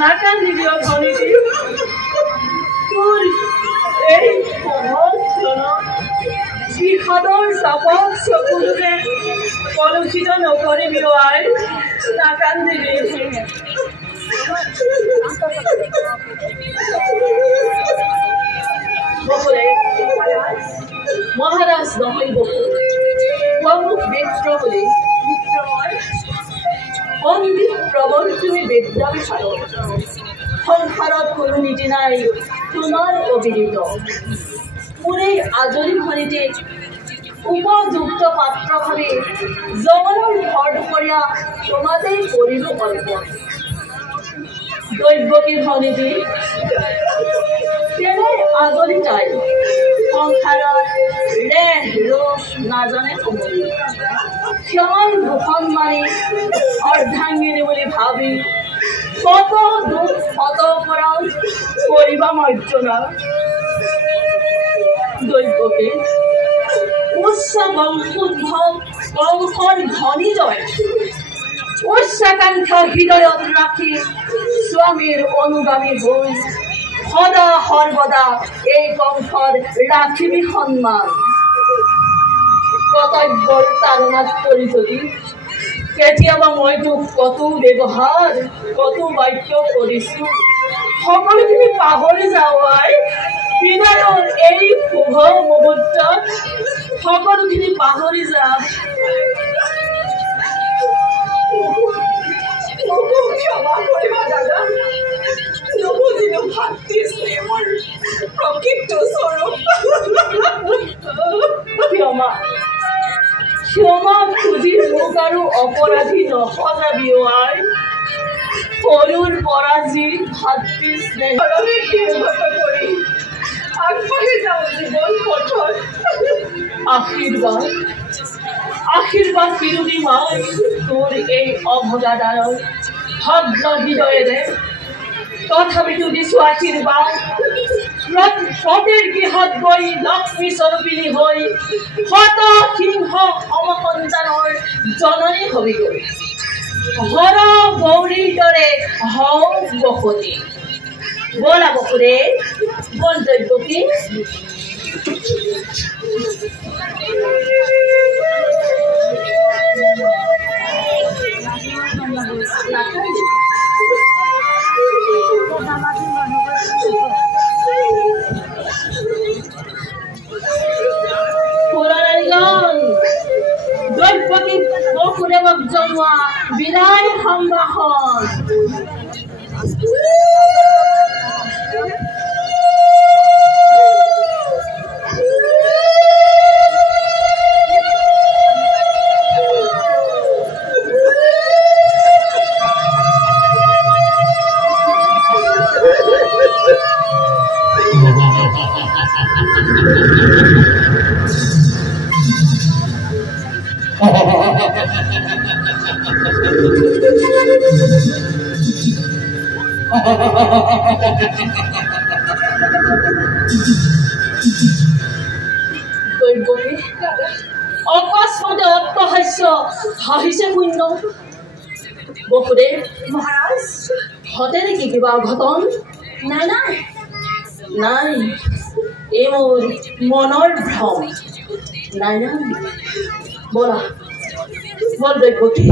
নাকান্দিবি অধনীতি তোৰ এই সহজ বিষাদৰ চাপক চকুৰে কলুষিত নকৰিবি আই নাকান্দিবি বকুৰে মহাৰাজ নহয় বকু প্ৰমুখ মিত্ৰ বুলি সংগীত প্ৰৱৰ্তনী বিদ্যাৰ সাৰত সংসাৰত কোনো নীতি নাই তোমাৰ অবিদিত মোৰ এই আজৰি ভৰিতে উপযুক্ত পাত্ৰ ভাবি যৌৱনৰ ভৰ দুপৰীয়া তোমাতেই কৰিলো অৰ্পণ দৈৱকী ভনীতি তেনে আজৰি তাই সংসাৰৰ ৰেহ ৰোষ নাজানে সমৰি ক্ষমাৰ ভূষণ মানি অৰ্ধাংগিনী বুলি ভাবি কত দুখ কত পৰা কৰিবা মৰ্যনা দৈৱকী উচ্চ বংশোদ্ভৱ বংশৰ ধনী জয় উচ্চাকাংক্ষা হৃদয়ত ৰাখি স্বামীৰ অনুগামী হৈ সদা সৰ্বদা এই বংশৰ ৰাখিবি সন্মান কৰ্তব্যৰ তাৰণাত পৰি যদি কেতিয়াবা মই তোক কতো ব্যৱহাৰ কতো বাক্য কৰিছো সকলোখিনি পাহৰি যাওঁ আই বিদায়ৰ এই শুভ মুহূৰ্তত সকলোখিনি পাহৰি যা ক্ষমা কৰিবা দাদা নবুজিলো ভাতৃ স্নেহৰ প্ৰকৃত স্বৰূপ ক্ষমা ক্ষমা খুজি মোক আৰু অপৰাধী নসজাবি আই সৰুৰ পৰা যি ভাতৃ স্নেহৰে কৰি আগবাঢ়ি যাওঁ জীৱন পথত আশীৰ্বাদ আশীৰ্বাদ বিৰোধী মাই তোৰ এই অভগাদাৰৰ ভদ্ৰ হৃদয়েৰে তথাপিতো দিছো আশীৰ্বাদ সতীৰ গৃহত গৈ লক্ষ্মী স্বৰূপিনী হৈ শত সিংহ সমসন্তানৰ জননী হবিগৈ হৰ গৌৰীৰ দৰে হওঁ বসতি বলা বকুৰে বল দৈৱকী দৈৱকী বকুৰেৱক জনোৱা বিদায় সম্ভাষণ অকস্মাতে অট্টহাস্য হাঁহিছে শূন্য বসুদেৱ মহাৰাজ ঘটে নেকি কিবা অঘটন নাই নাই নাই এই মোৰ মনৰ ভ্ৰম নাই নাই বলা বল দৈৱকী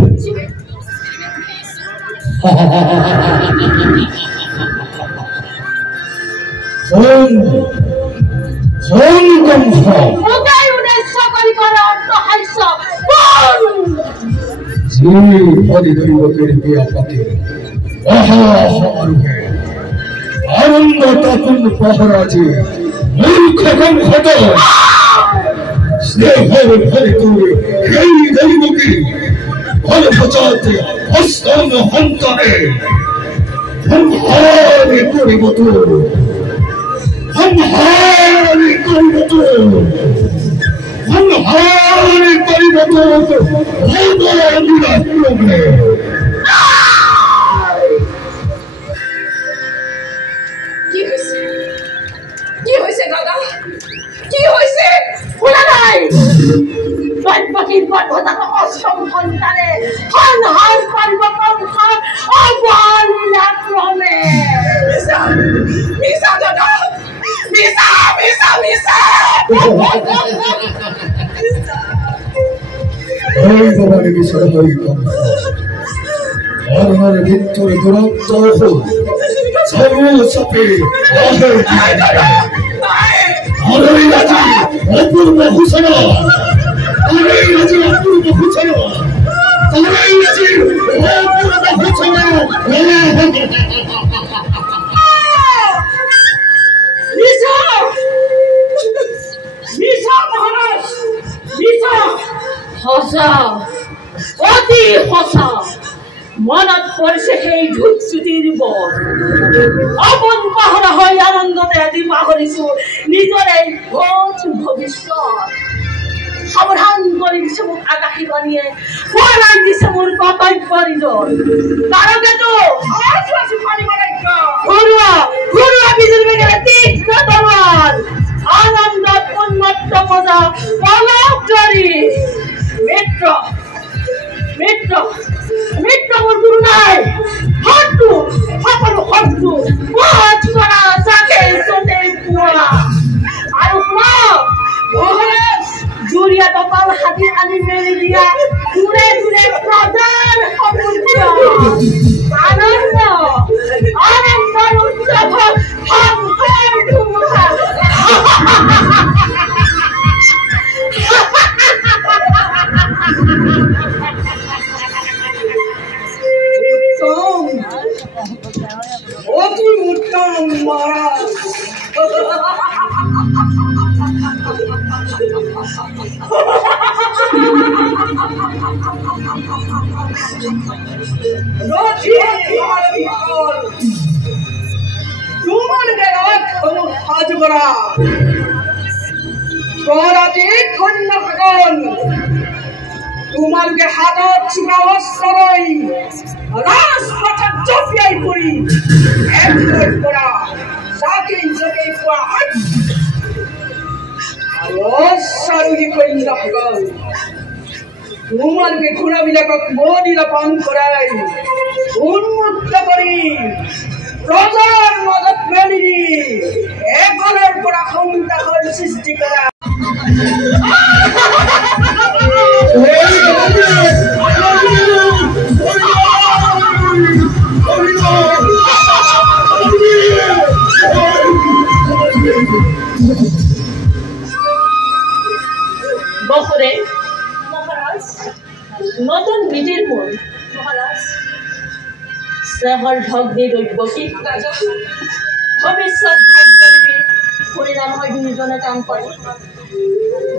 আনন্দ তখন পহরাজে মূর্খ কণ্ঠত স্নেহের ভরে তোরে সেই দৈবকী ভলে পচাতে হস্তন হন্তারে সংহারে করিব তোর সংহারে করিব তোর সংহারে করিব তোর গর্ভজাত অষ্টম সন্তানে সংহার কৰিব পন্থা অবলাক্রমে। মিছা দাদা, মিছা মিছা মিছা। ওই বাবারে মিছা হই কম আমার মৃত্যুর দুরন্ত সর্বসাপে আরে রাজি অপূর্ব ঘোষণা, আরে রাজি অপূর্ব ঘোষণা, আরে রাজি অপূর্ব ঘোষণা। মিছা মিছা মহারাজ, মিছা সঁচা, অতি সঁচা। মনত পৰিছে সেই ধূপচুটিৰ বৰ অপন পাহৰা হৈ আনন্দতে আজি পাহৰিছো নিজৰে ভৱিষ্যত। সাৱধান কৰি দিছে মোক আকাশীবাণীয়ে, পৰাই দিছে মোৰ কৰ্তব্য নিজৰ। তাৰকেতো ঘৰুৱা ঘৰুৱা বিজুলী বেগেৰে তীক্ষ্ণ তৰোৱাল, আনন্দত উন্মত্ত মজা পলক ধৰি মিত্ৰ মিত্ৰ মিত্ৰ মোৰ গুৰু নাই, শত্ৰু সকলো শত্ৰু পথ কৰা যাকে য'তে পোৱা। আৰু জুৰীয়া কপাল হাতী আনি মেলি দিয়া দূৰে দূৰে প্ৰজাৰ সমুদ্ৰ আনন্দ আনন্দৰ উৎসৱ সংসাৰ ধুমুহা। অতি উত্তম মহাৰাজ। তোমালোকে সাজু কৰা খন্যসকল, তোমালোকে হাতত চোকা অস্ত্ৰ লৈ ৰাজপথত জঁপিয়াই পৰি একগোট কৰা যাকে য'তে পোৱা আৰু অশ্বাৰোহী সৈন্যসকল, তোমালোকে ঘোঁৰাবিলাকক মদিৰা পান কৰাই উন্মুক্ত কৰি প্ৰজাৰ মাজত মেলি দি এফালৰ পৰা সন্ত্ৰাসৰ সৃষ্টি কৰা। বসুদেৱ মহাৰাজ, নতুন বিধিৰ মূল মহাৰাজ স্নেহৰ ভগ্নী দৈৱকী ভৱিষ্যত ভাগ্যলিপি পৰিণাম হৈ দুয়োজনে কাম কৰে।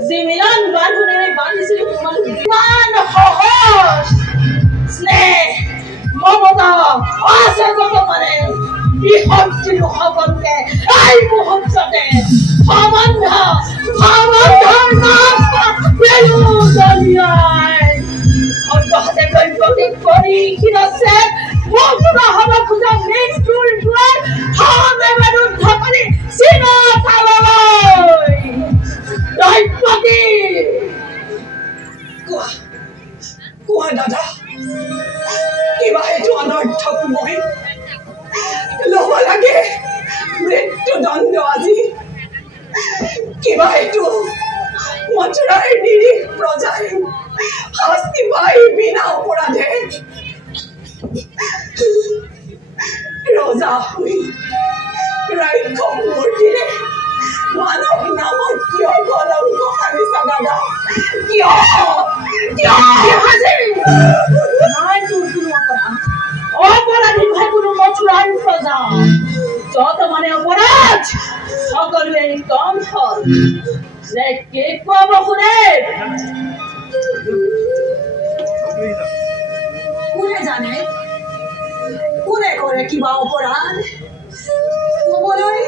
যি মিলন বান্ধোনেৰে বান্ধিছিলো তোমাক ইমান সহজ স্নেহ মমতা আছে যতনে বিসৰ্জিত সকলোকে এই মুহূৰ্ততে সম্বন্ধ সম্বন্ধৰ নাম দলিয়াই অন্তহতে দৈৱকীক কৰি আছে মুক্ত হ'ব খোজা মৃত্যুৰ দুৱাৰ সমে ৰুদ্ধ কৰি চিৰকাললৈ। দৈৱকী কোৱা কোৱা দাদা, কিবা সেইটো অনৰ্থক মই ল'ব লাগে মৃত্যুদণ্ড আজি? কিবা সেইটো মথুৰাৰ নিৰীহ প্ৰজাই শাস্তি পাই বিনা অপৰাধে ৰজা হৈ ৰাক্ষস মূৰ্তিৰে মানৱ নামত কিয় কলংক সানিছা দাদা? কিয় নাই তোৰ কোনো অপৰাধী ভাই কোনো মথুৰাৰ প্ৰজা যত মানে অপৰাধ সকলোৱে কম হল নে কে কোৱা বসুদেৱ? কোনে জানে কোনে কৰে কিবা অপৰাধ ক'বলৈ